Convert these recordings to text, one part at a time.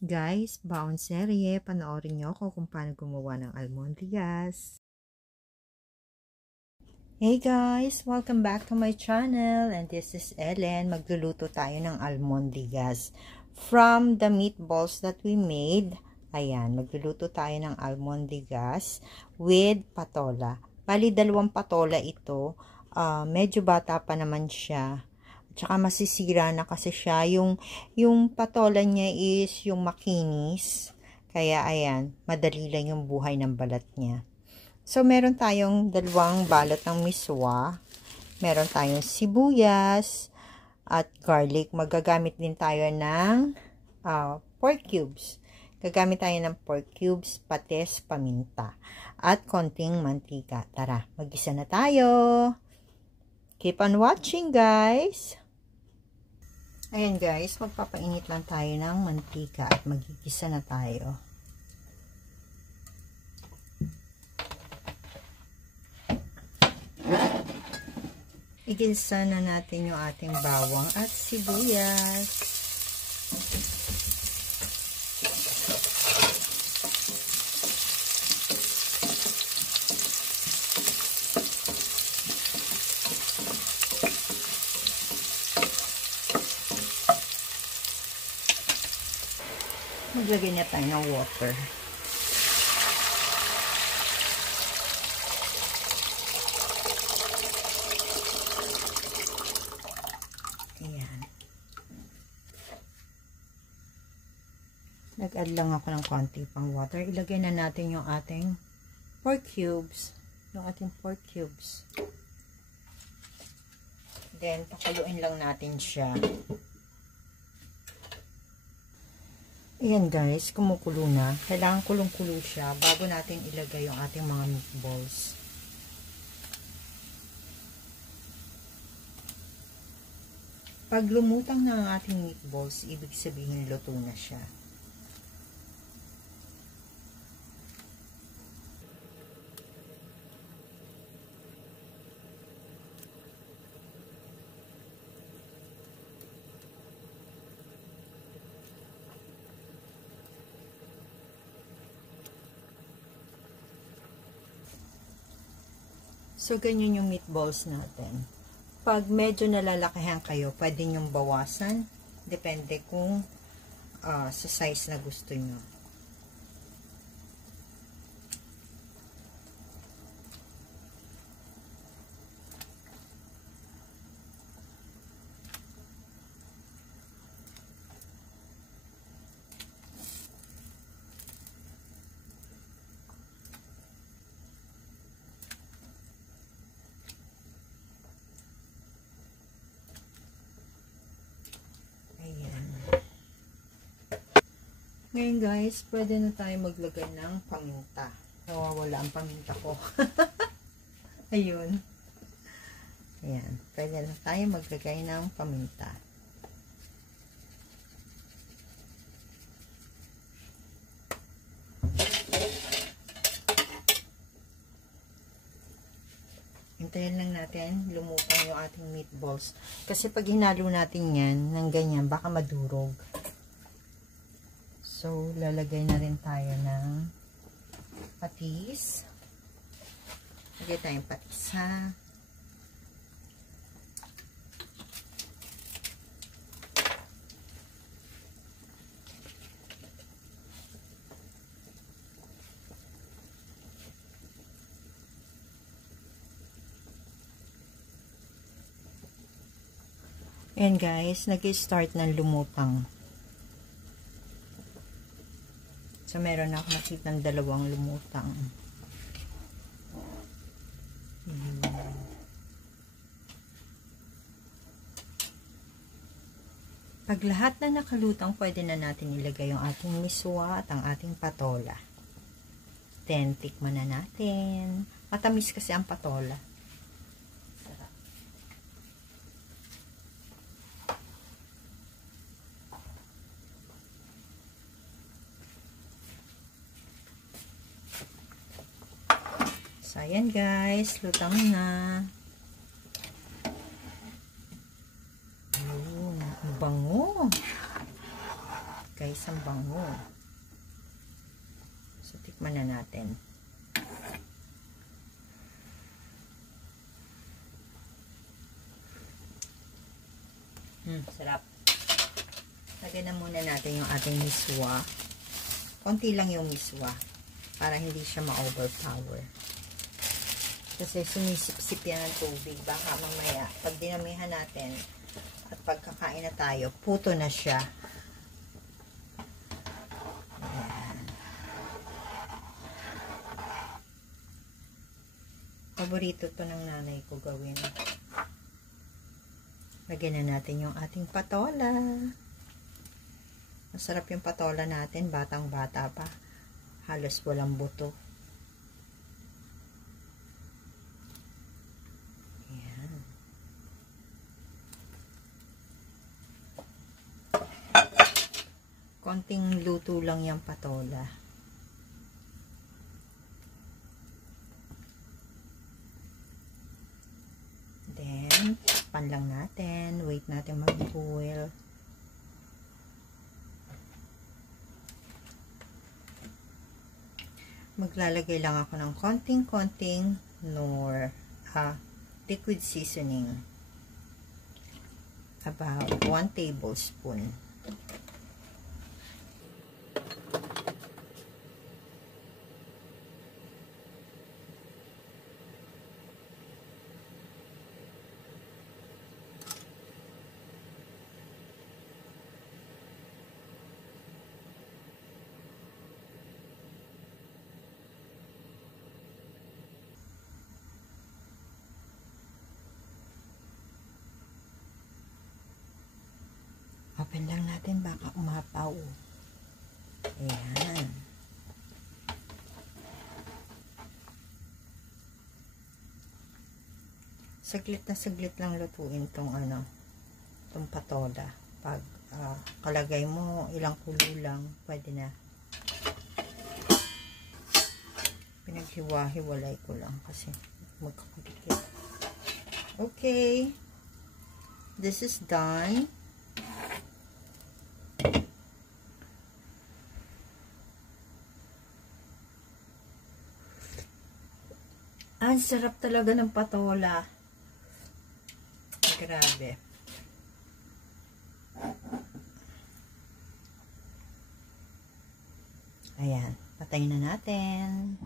Guys, baon serye, panoorin niyo ako kung paano gumawa ng almondrigas. Hey guys, welcome back to my channel and this is Ellen. Magluluto tayo ng almondrigas. From the meatballs that we made, ayan, magluluto tayo ng almondrigas with patola. Bali, 2 patola ito. Medyo bata pa naman siya. Tsaka masisira na kasi siya. Yung patola niya is yung makinis. Kaya ayan, madali lang yung buhay ng balat niya. So, meron tayong 2 balot ng miswa. Meron tayong sibuyas at garlic. Magagamit din tayo ng pork cubes. Gagamit tayo ng pork cubes, patis, paminta, at konting mantika. Tara, mag-isa na tayo. Keep on watching, guys. Ayan guys, magpapainit lang tayo ng mantika at magigisa na tayo. Igisa na natin yung ating bawang at sibuyas. Maglagay na tayo ng water. Ayan. Nag-add lang ako ng konti pang water. Ilagay na natin yung ating pork cubes. Then, pakuluin lang natin siya. Ayan guys, kumukulo na. Kailangan kulong-kulo siya bago natin ilagay yung ating mga meatballs. Pag lumutang na ang ating meatballs, ibig sabihin luto na siya. So, ganyan yung meatballs natin. Pag medyo nalalakihan kayo, pwede nyong bawasan. Depende kung sa size na gusto nyo. Ngayon guys, pwede na tayo maglagay ng paminta. Nawawala ang paminta ko. Ayun. Ayan. Pwede na tayo maglagay ng paminta. Hintayin lang natin lumutang yung ating meatballs. Kasi pag hinalo natin yan ng ganyan, baka madurog. So, lalagay na rin tayo ng patis. Lagay tayong patis, ha? Ayan guys, nag-start na lumutang. So, meron ako nakita ng 2 lumutang. Pag lahat na nakalutang, pwede na natin ilagay yung ating miswa at ang ating patola. Then, tikman na natin. Matamis kasi ang patola. So, ayan guys, lutang na. Ayun, ang bango. Guys, ang bango. So, tikman na natin. Sarap. Lagyan na muna natin yung ating miswa. Konti lang yung miswa para hindi siya ma-overpower. Kasi sumisip-sip yan ng tubig. Baka mamaya, pag dinamihan natin at pagkakain na tayo, puto na siya. Ayan. Paborito to ng nanay ko gawin. Lagyan na natin yung ating patola. Masarap yung patola natin. Batang-bata pa. Halos walang buto. Ayan. Konting luto lang yung patola. Then, pan lang natin. Wait natin mag-boil. Maglalagay lang ako ng konting-konting nor liquid seasoning. About 1 tablespoon. Open lang natin, baka umapaw. Ayan. Saglit na saglit lang lutuin tong tong patola. Pag kalagay mo, ilang kulo lang, pwede na. Pinaghiwa-hiwalay ko lang kasi magkakadikit. Okay. This is done. Ang sarap talaga ng patola. Grabe. Ayan. Patayin na natin.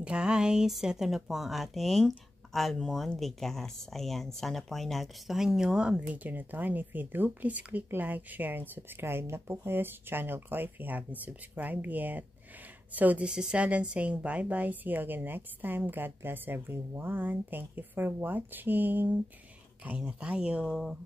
Guys, ito na po ang ating almondigas. Ayan. Sana po ay nagustuhan nyo ang video na to. And if you do, please click like, share, and subscribe na po kayo sa channel ko if you haven't subscribed yet. So, this is Ellen saying bye-bye. See you again next time. God bless everyone. Thank you for watching. Kain na tayo.